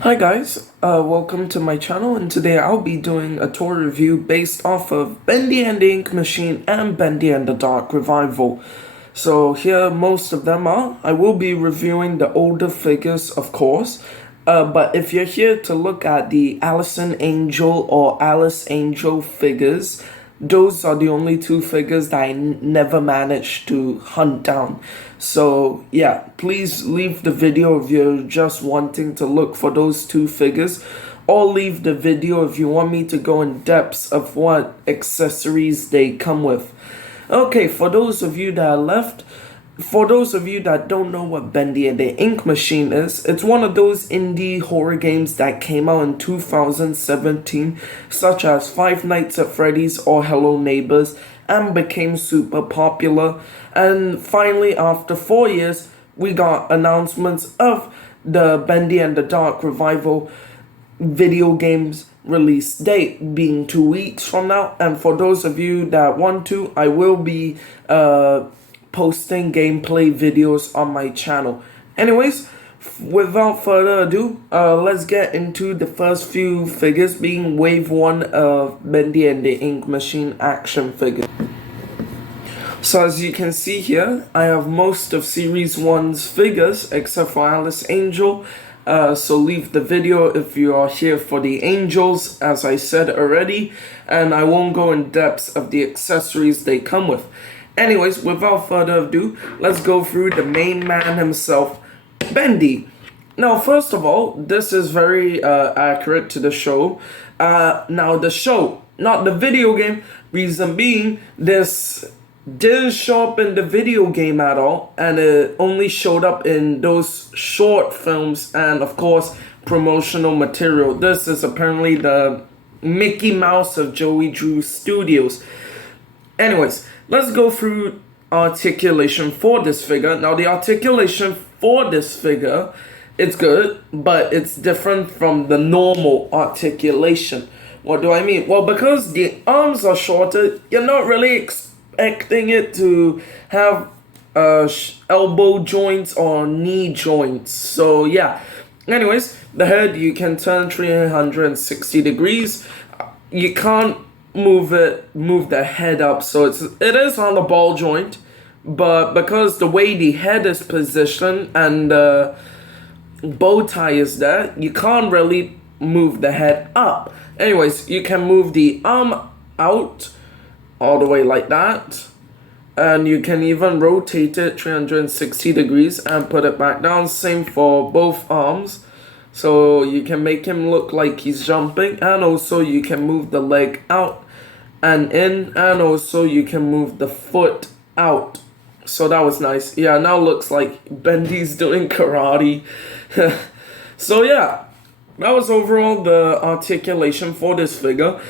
Hi guys, welcome to my channel, and today I'll be doing a toy review based off of Bendy and the Ink Machine and Bendy and the Dark Revival. So here most of them are. I will be reviewing the older figures, of course, but if you're here to look at the Allison Angel or Alice Angel figures, those are the only two figures that I never managed to hunt down. So yeah, please leave the video if you're just wanting to look for those two figures, or leave the video if you want me to go in depth of what accessories they come with. Okay, for those of you that are left, for those of you that don't know what Bendy and the Ink Machine is, it's one of those indie horror games that came out in 2017, such as Five Nights at Freddy's or Hello Neighbors, and became super popular. And finally, after 4 years, we got announcements of the Bendy and the Dark Revival video games release date being 2 weeks from now. And for those of you that want to, I will be posting gameplay videos on my channel. Anyways, without further ado, let's get into the first few figures, being Wave 1 of Bendy and the Ink Machine action figure. So as you can see here, I have most of Series 1's figures except for Alice Angel. So leave the video if you are here for the Angels, as I said already, and I won't go in depth of the accessories they come with. Anyways, without further ado, let's go through the main man himself, Bendy. Now, first of all, this is very accurate to the show. Now, the show, not the video game. Reason being, this didn't show up in the video game at all, and it only showed up in those short films and, of course, promotional material. This is apparently the Mickey Mouse of Joey Drew Studios. Anyways, let's go through articulation for this figure. Now, the articulation for this figure, it's good, but it's different from the normal articulation. What do I mean? Well, because the arms are shorter, you're not really expecting it to have elbow joints or knee joints. So yeah. Anyways, the head, you can turn 360 degrees. You can't move the head up, so it is on the ball joint, but because the way the head is positioned and the bow tie is there, you can't really move the head up. Anyways, you can move the arm out all the way like that, and you can even rotate it 360 degrees and put it back down. Same for both arms. So you can make him look like he's jumping, and also you can move the leg out and in, and also you can move the foot out. So that was nice. Yeah, now looks like Bendy's doing karate. So yeah, that was overall the articulation for this figure.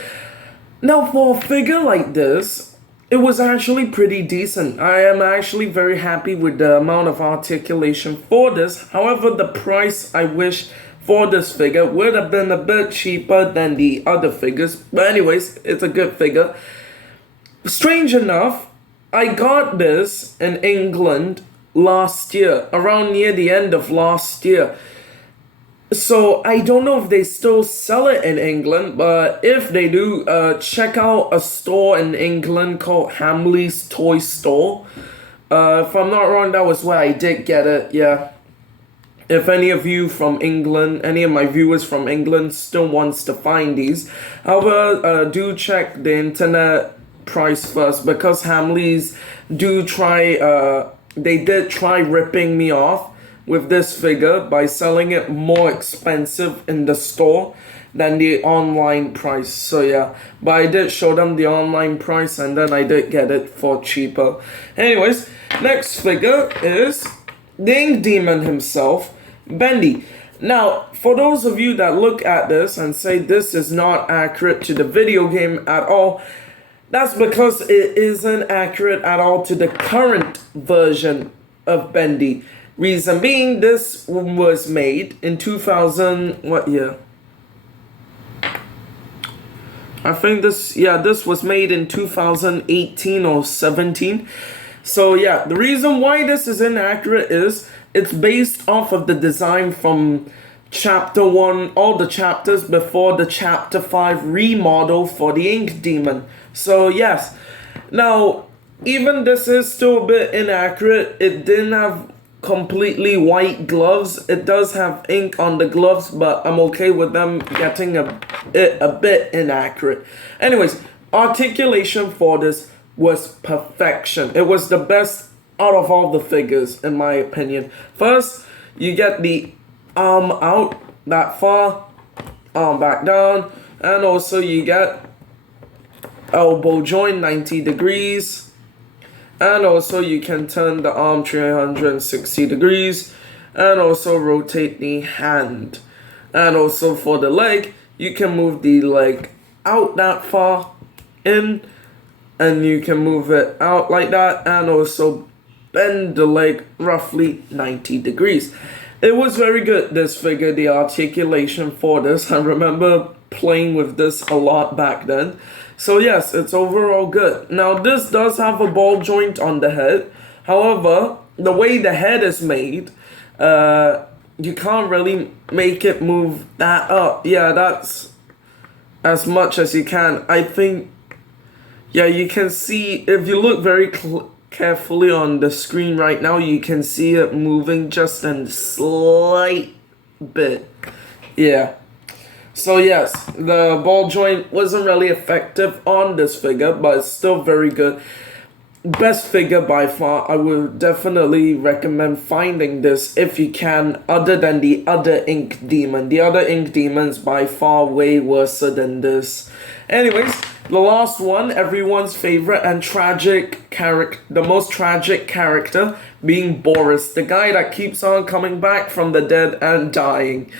Now, for a figure like this, it was actually pretty decent. I am actually very happy with the amount of articulation for this. However, the price I wish for this figure would have been a bit cheaper than the other figures. But anyways, it's a good figure. Strange enough, I got this in England last year, around near the end of last year. So I don't know if they still sell it in England, but if they do, check out a store in England called Hamley's Toy Store. If I'm not wrong, that was where I did get it, yeah. If any of you from England, any of my viewers from England still wants to find these, however, do check the internet price first, because Hamleys do try, they did try ripping me off with this figure by selling it more expensive in the store than the online price. So yeah, but I did show them the online price, and then I did get it for cheaper. Anyways, next figure is the Ink Demon himself, Bendy. Now, for those of you that look at this and say this is not accurate to the video game at all, that's because it isn't accurate at all to the current version of Bendy. Reason being, this was made in 2000, what year? I think this was made in 2018 or 17. So yeah, the reason why this is inaccurate is it's based off of the design from Chapter 1, all the chapters before the Chapter 5 remodel for the Ink Demon. So yes, now even this is still a bit inaccurate. It didn't have completely white gloves. It does have ink on the gloves, but I'm okay with them getting a bit inaccurate. Anyways, articulation for this was perfection. It was the best out of all the figures, in my opinion. First, you get the arm out that far, arm back down, and also you get elbow joint 90 degrees, and also you can turn the arm 360 degrees, and also rotate the hand. And also for the leg, you can move the leg out that far in, and you can move it out like that, and also bend the leg roughly 90 degrees. It was very good, this figure, the articulation for this. I remember playing with this a lot back then. So yes, it's overall good. Now this does have a ball joint on the head. However, the way the head is made, you can't really make it move that up. Yeah, that's as much as you can. I think, yeah, you can see, if you look very carefully on the screen right now, you can see it moving just a slight bit. Yeah. So yes, the ball joint wasn't really effective on this figure, but it's still very good. Best figure by far. I would definitely recommend finding this if you can, other than the other Ink Demon. The other Ink Demon's by far way worse than this. Anyways, the last one, everyone's favorite and tragic character, the most tragic character being Boris, the guy that keeps on coming back from the dead and dying.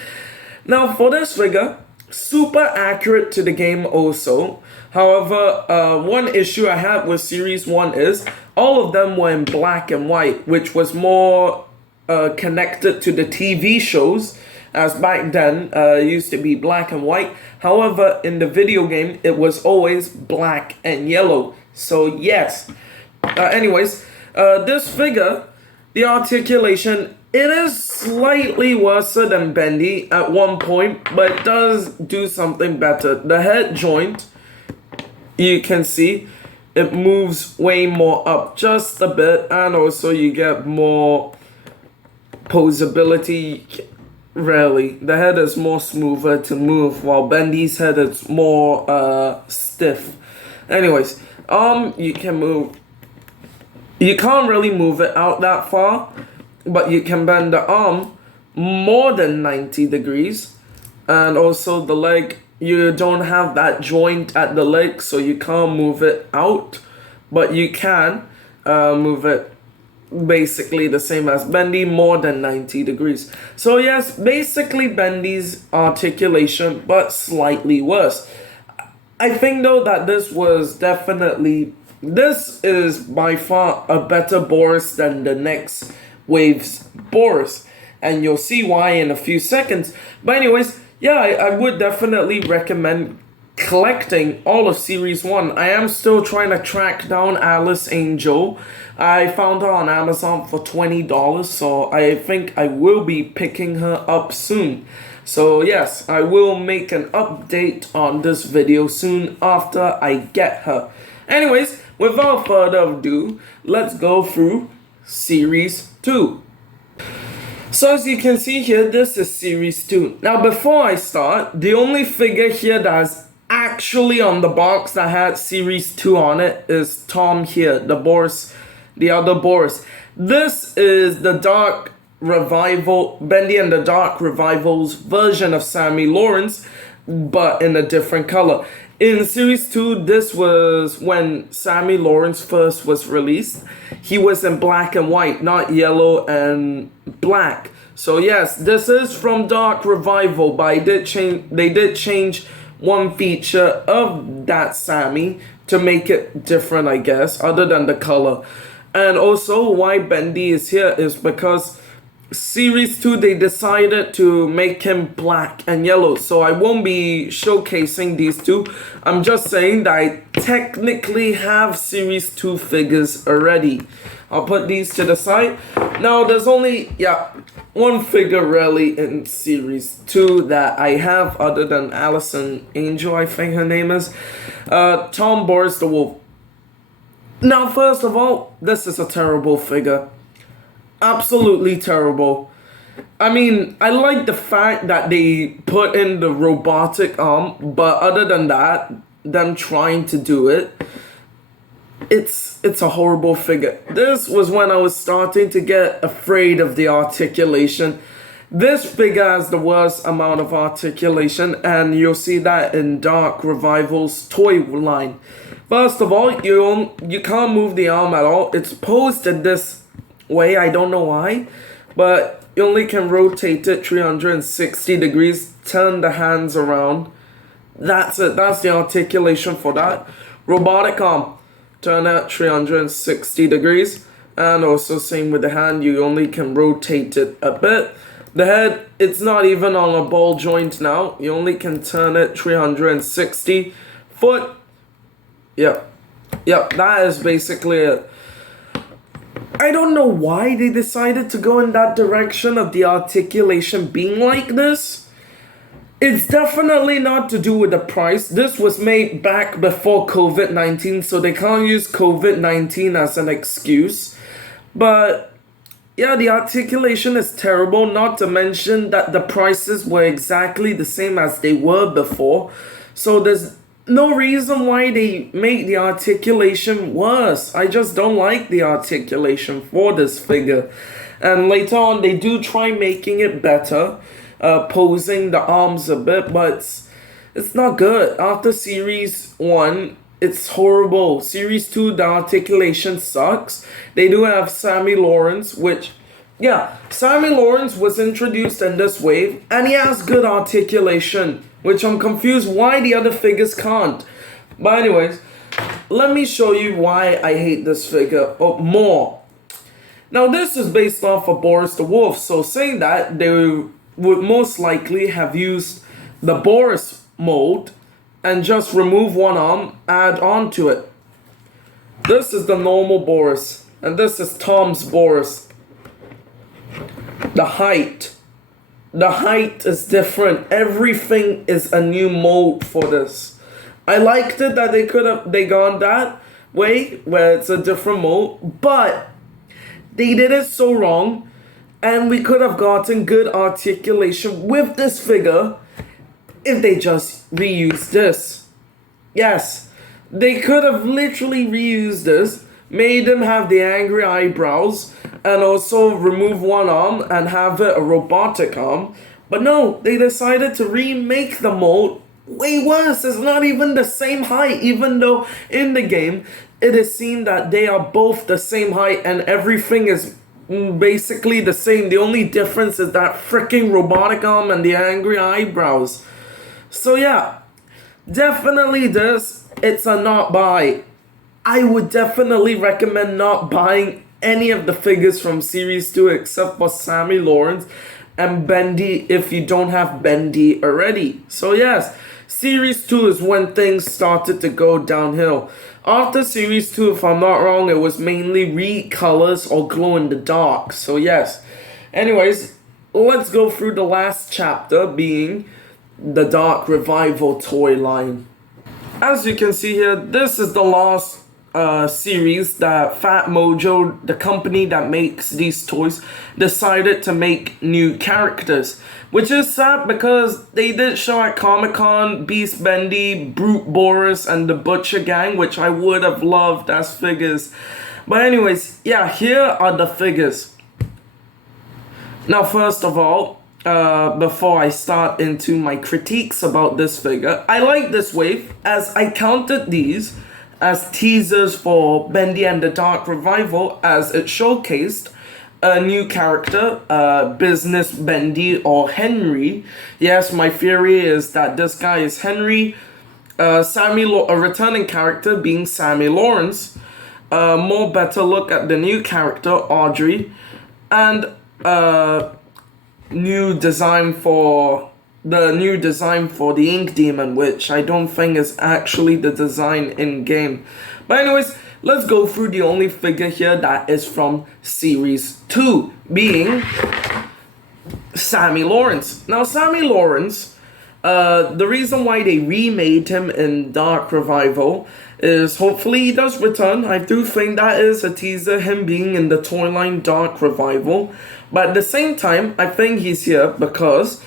Now for this figure, super accurate to the game also. However, one issue I had with Series 1 is all of them were in black and white, which was more connected to the TV shows, as back then it used to be black and white. However, in the video game, it was always black and yellow. So yes. Anyways, this figure, the articulation, it is slightly worse than Bendy at one point, but it does do something better. The head joint, you can see, it moves way more up just a bit, and also you get more posability. Really, the head is more smoother to move, while Bendy's head is more stiff. Anyways, you can move. You can't really move it out that far, but you can bend the arm more than 90 degrees. And also the leg, you don't have that joint at the leg, so you can't move it out, but you can move it basically the same as Bendy, more than 90 degrees. So yes, basically Bendy's articulation, but slightly worse. I think though that this is by far a better Boris than the next wave's Boris, and you'll see why in a few seconds. But anyways, yeah, I would definitely recommend collecting all of Series 1. I am still trying to track down Alice Angel. I found her on Amazon for $20, so I think I will be picking her up soon. So yes, I will make an update on this video soon after I get her. Anyways, without further ado, let's go through Series 2. So as you can see here, this is Series 2. Now before I start, the only figure here that's actually on the box that had Series 2 on it is Tom here, the Boris, the other Boris. This is the Dark Revival, Bendy and the Dark Revival's version of Sammy Lawrence, but in a different color. In Series 2, this was when Sammy Lawrence first was released. He was in black and white, not yellow and black. So yes, this is from Dark Revival, but they did change one feature of that Sammy to make it different, I guess, other than the color. And also why Bendy is here is because Series 2, they decided to make him black and yellow, so I won't be showcasing these two. I'm just saying that I technically have Series 2 figures already. I'll put these to the side. Now, there's only, one figure really in Series 2 that I have other than Allison Angel, I think her name is. Tom Boris the Wolf. Now, first of all, this is a terrible figure. Absolutely terrible. I mean, I like the fact that they put in the robotic arm, but other than that, them trying to do it, it's a horrible figure. This was when I was starting to get afraid of the articulation. This figure has the worst amount of articulation, and you'll see that in Dark Revival's toy line. First of all, you can't move the arm at all. It's posted this way, I don't know why, but you only can rotate it 360 degrees, turn the hands around. That's it, that's the articulation for that. Robotic arm, turn it 360 degrees, and also same with the hand, you only can rotate it a bit. The head, it's not even on a ball joint now, you only can turn it 360. Foot, yep, that is basically it. I don't know why they decided to go in that direction of the articulation being like this. It's definitely not to do with the price. This was made back before COVID-19, so they can't use COVID-19 as an excuse. But yeah, the articulation is terrible, not to mention that the prices were exactly the same as they were before. So there's no reason why they make the articulation worse. I just don't like the articulation for this figure. And later on, they do try making it better, posing the arms a bit, but it's not good. After Series 1, it's horrible. Series 2, the articulation sucks. They do have Sammy Lawrence, which, yeah, Sammy Lawrence was introduced in this wave, and he has good articulation, which I'm confused why the other figures can't. But anyways, let me show you why I hate this figure more. Now, this is based off of Boris the Wolf, so saying that, they would most likely have used the Boris mold and just remove one arm, add on to it. This is the normal Boris, and this is Tom's Boris. The height is different. Everything is a new mold for this. I liked it that they gone that way, where it's a different mold, but they did it so wrong, and we could have gotten good articulation with this figure if they just reused this. Yes, they could have literally reused this, made him have the angry eyebrows, and also remove one arm and have it a robotic arm. But no, they decided to remake the mold way worse. It's not even the same height, even though in the game it is seen that they are both the same height and everything is basically the same. The only difference is that freaking robotic arm and the angry eyebrows. So yeah, definitely this, it's a not buy. I would definitely recommend not buying any of the figures from Series 2 except for Sammy Lawrence and Bendy if you don't have Bendy already. So yes, Series 2 is when things started to go downhill. After Series 2, if I'm not wrong, it was mainly recolors or glow in the dark. So yes. Anyways, let's go through the last chapter, being the Dark Revival toy line. As you can see here, this is the last series that Fat Mojo, the company that makes these toys, decided to make new characters. Which is sad because they did show at Comic-Con Beast Bendy, Brute Boris, and the Butcher Gang, which I would have loved as figures. But anyways, yeah, here are the figures. Now, first of all, before I start into my critiques about this figure, I like this wave as I counted these as teasers for Bendy and the Dark Revival, as it showcased a new character, Business Bendy or Henry. Yes, my theory is that this guy is Henry. A returning character being Sammy Lawrence. More better look at the new character, Audrey. And new design for the Ink Demon, which I don't think is actually the design in game. But anyways, let's go through the only figure here that is from Series 2, being Sammy Lawrence. Now, Sammy Lawrence, the reason why they remade him in Dark Revival is hopefully he does return. I do think that is a teaser, him being in the toy line Dark Revival. But at the same time, I think he's here because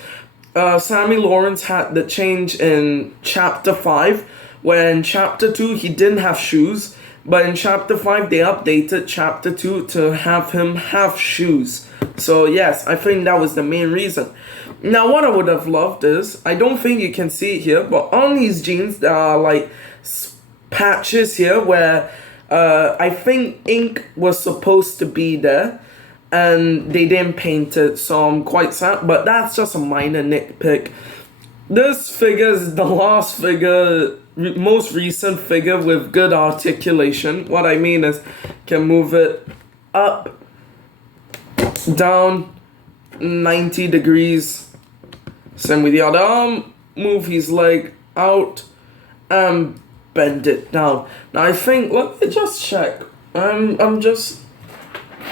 Sammy Lawrence had the change in Chapter 5, where in Chapter 2 he didn't have shoes, but in Chapter 5 they updated Chapter 2 to have him have shoes. So yes, I think that was the main reason. Now what I would have loved is, I don't think you can see it here, but on these jeans there are like patches here where I think ink was supposed to be there and they didn't paint it, so I'm quite sad, but that's just a minor nitpick. This figure is the last figure, most recent figure with good articulation. What I mean is, can move it up, down, 90 degrees. Same with the other arm, move his leg out, and bend it down. Now I think, let me just check. I'm just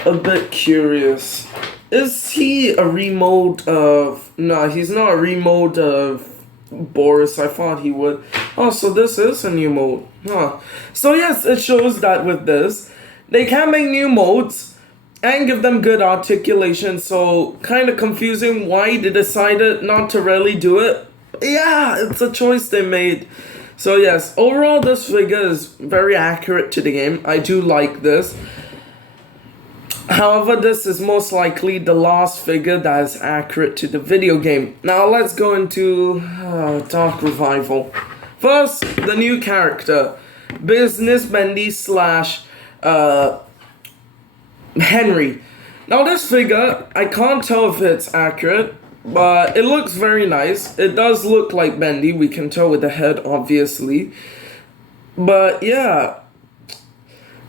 a bit curious. Is he a remold of... No, he's not a remold of Boris. I thought he would. Oh, so this is a new mode. Huh. So yes, it shows that with this, they can make new modes and give them good articulation. So kind of confusing why they decided not to really do it. Yeah, it's a choice they made. So yes, overall this figure is very accurate to the game. I do like this. However, this is most likely the last figure that is accurate to the video game. Now let's go into Dark Revival. First, the new character, Business Bendy slash Henry. Now this figure, I can't tell if it's accurate, but it looks very nice. It does look like Bendy, we can tell with the head obviously. But yeah.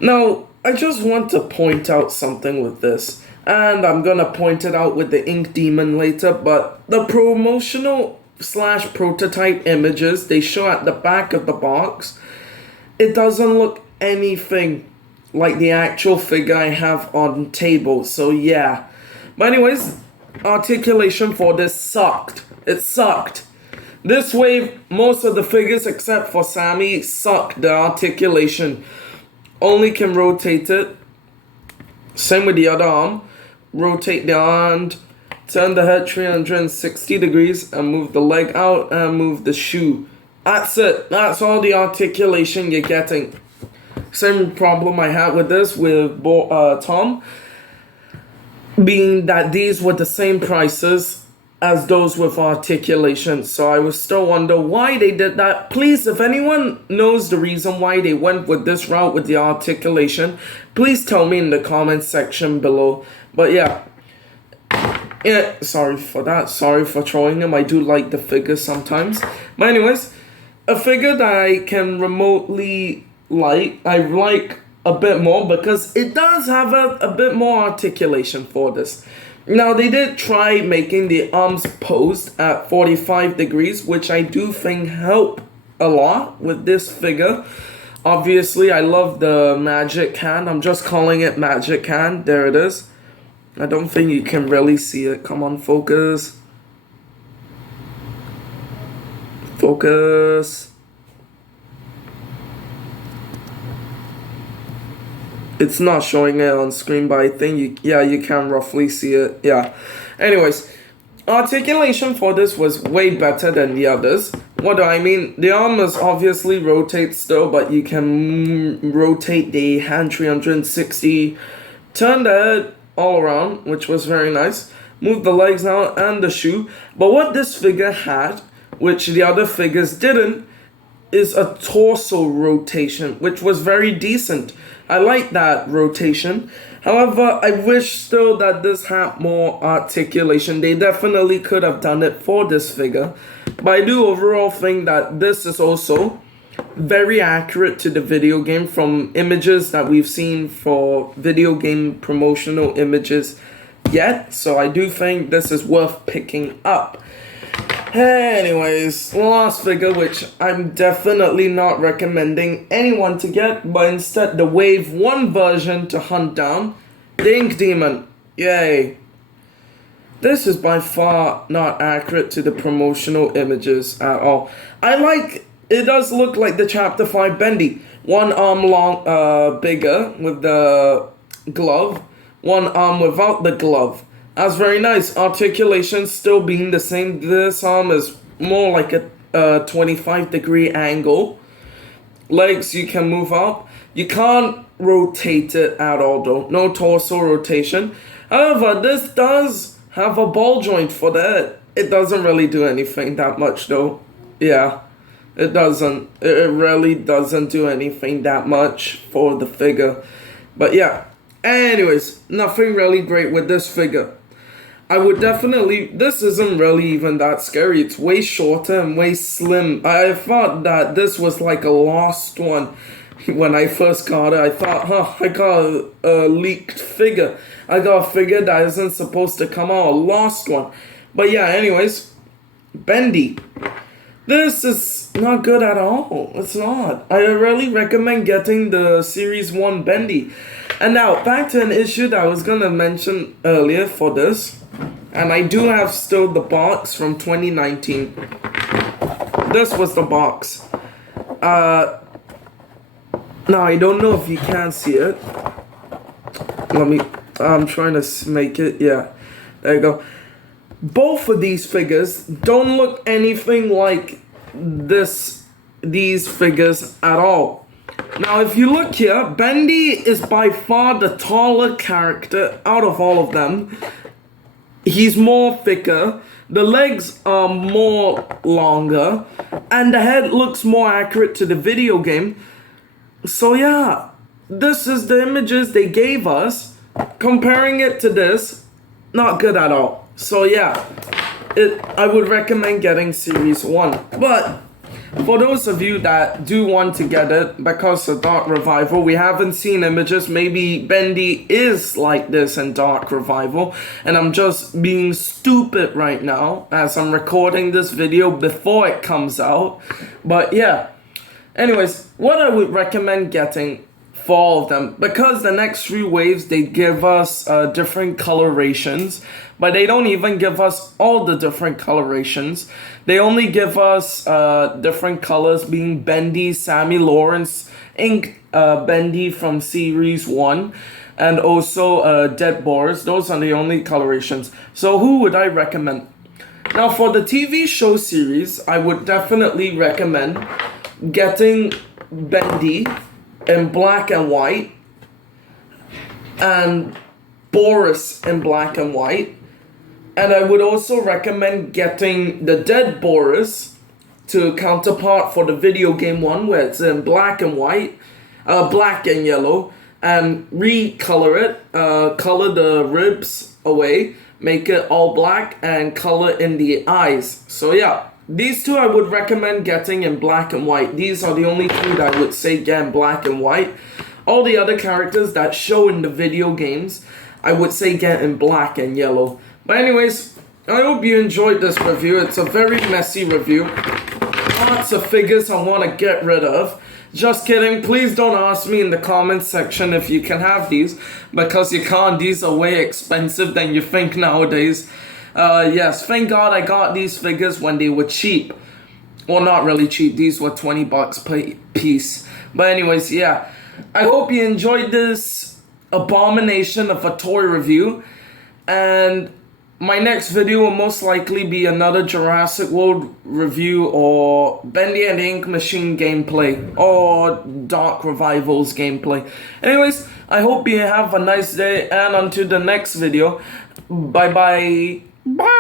Now, I just want to point out something with this, and I'm gonna point it out with the Ink Demon later, but the promotional slash prototype images they show at the back of the box, it doesn't look anything like the actual figure I have on table, so yeah. But anyways, articulation for this sucked. It sucked. This wave, most of the figures except for Sammy sucked the articulation. Only can rotate it. Same with the other arm. Rotate the arm, turn the head 360 degrees and move the leg out and move the shoe. That's it. That's all the articulation you're getting. Same problem I had with this with Tom, being that these were the same prices as those with articulation, so I was still wonder why they did that. Please, if anyone knows the reason why they went with this route with the articulation, please tell me in the comments section below. But yeah, sorry for that, sorry for trolling him. I do like the figure sometimes. But anyways, a figure that I can remotely like, I like a bit more because it does have a bit more articulation for this. Now, they did try making the arms posed at 45 degrees, which I do think help a lot with this figure. Obviously, I love the magic hand. I'm just calling it magic hand. There it is. I don't think you can really see it. Come on, focus. Focus. It's not showing it on screen, but I think you can roughly see it. Yeah. Anyways, articulation for this was way better than the others. What do I mean? The arms obviously rotate still, but you can rotate the hand 360, turn the head all around, which was very nice. Move the legs out and the shoe. But what this figure had, which the other figures didn't, is a torso rotation, which was very decent. I like that rotation. However, I wish still that this had more articulation. They definitely could have done it for this figure. But I do overall think that this is also very accurate to the video game from images that we've seen for video game promotional images yet. So I do think this is worth picking up. Anyways, last figure, which I'm definitely not recommending anyone to get, but instead the Wave 1 version to hunt down, the Ink Demon. Yay. This is by far not accurate to the promotional images at all. It does look like the Chapter 5 Bendy. One arm bigger with the glove, one arm without the glove. That's very nice. Articulation still being the same. This arm is more like a 25-degree angle. Legs you can move up. You can't rotate it at all though. No torso rotation. However, this does have a ball joint for that. It doesn't really do anything that much though. Yeah, it doesn't. It really doesn't do anything that much for the figure. But yeah. Anyways, nothing really great with this figure. I would definitely, this isn't really even that scary. It's way shorter and way slim. I thought that this was like a lost one when I first got it. I thought, I got a leaked figure. I got a figure that isn't supposed to come out, a lost one. But yeah, anyways, Bendy. This is not good at all. It's not. I really recommend getting the Series 1 Bendy. And now, back to an issue that I was going to mention earlier for this. And I do have still the box from 2019. This was the box. Now, I don't know if you can see it. I'm trying to make it. Yeah, there you go. Both of these figures don't look anything like these figures at all. Now, if you look here, Bendy is by far the taller character out of all of them. He's more thicker, the legs are more longer, and the head looks more accurate to the video game. So yeah, this is the images they gave us. Comparing it to this, not good at all. So yeah, I would recommend getting Series 1. But for those of you that do want to get it, because of Dark Revival, we haven't seen images. Maybe Bendy is like this in Dark Revival, and I'm just being stupid right now as I'm recording this video before it comes out. But yeah, anyways, what I would recommend getting for all of them, because the next 3 waves, they give us different colorations, but they don't even give us all the different colorations. They only give us different colors, being Bendy, Sammy Lawrence, Ink Bendy from Series 1, and also Dead Boris. Those are the only colorations. So who would I recommend? Now for the TV show series, I would definitely recommend getting Bendy in black and white, and Boris in black and white. And I would also recommend getting the Dead Boris to counterpart for the video game one, where it's in black and white, black and yellow, and recolor it, color the ribs away, make it all black, and color in the eyes. So yeah, these two I would recommend getting in black and white. These are the only two that I would say get in black and white. All the other characters that show in the video games, I would say get in black and yellow. But anyways, I hope you enjoyed this review. It's a very messy review. Lots of figures I want to get rid of. Just kidding. Please don't ask me in the comments section if you can have these, because you can't. These are way expensive than you think nowadays. Yes, thank God I got these figures when they were cheap. Well, not really cheap. These were 20 bucks per piece. But anyways, yeah. I hope you enjoyed this abomination of a toy review. And my next video will most likely be another Jurassic World review, or Bendy and Ink Machine gameplay, or Dark Revivals gameplay. Anyways, I hope you have a nice day, and until the next video, bye bye. Bye.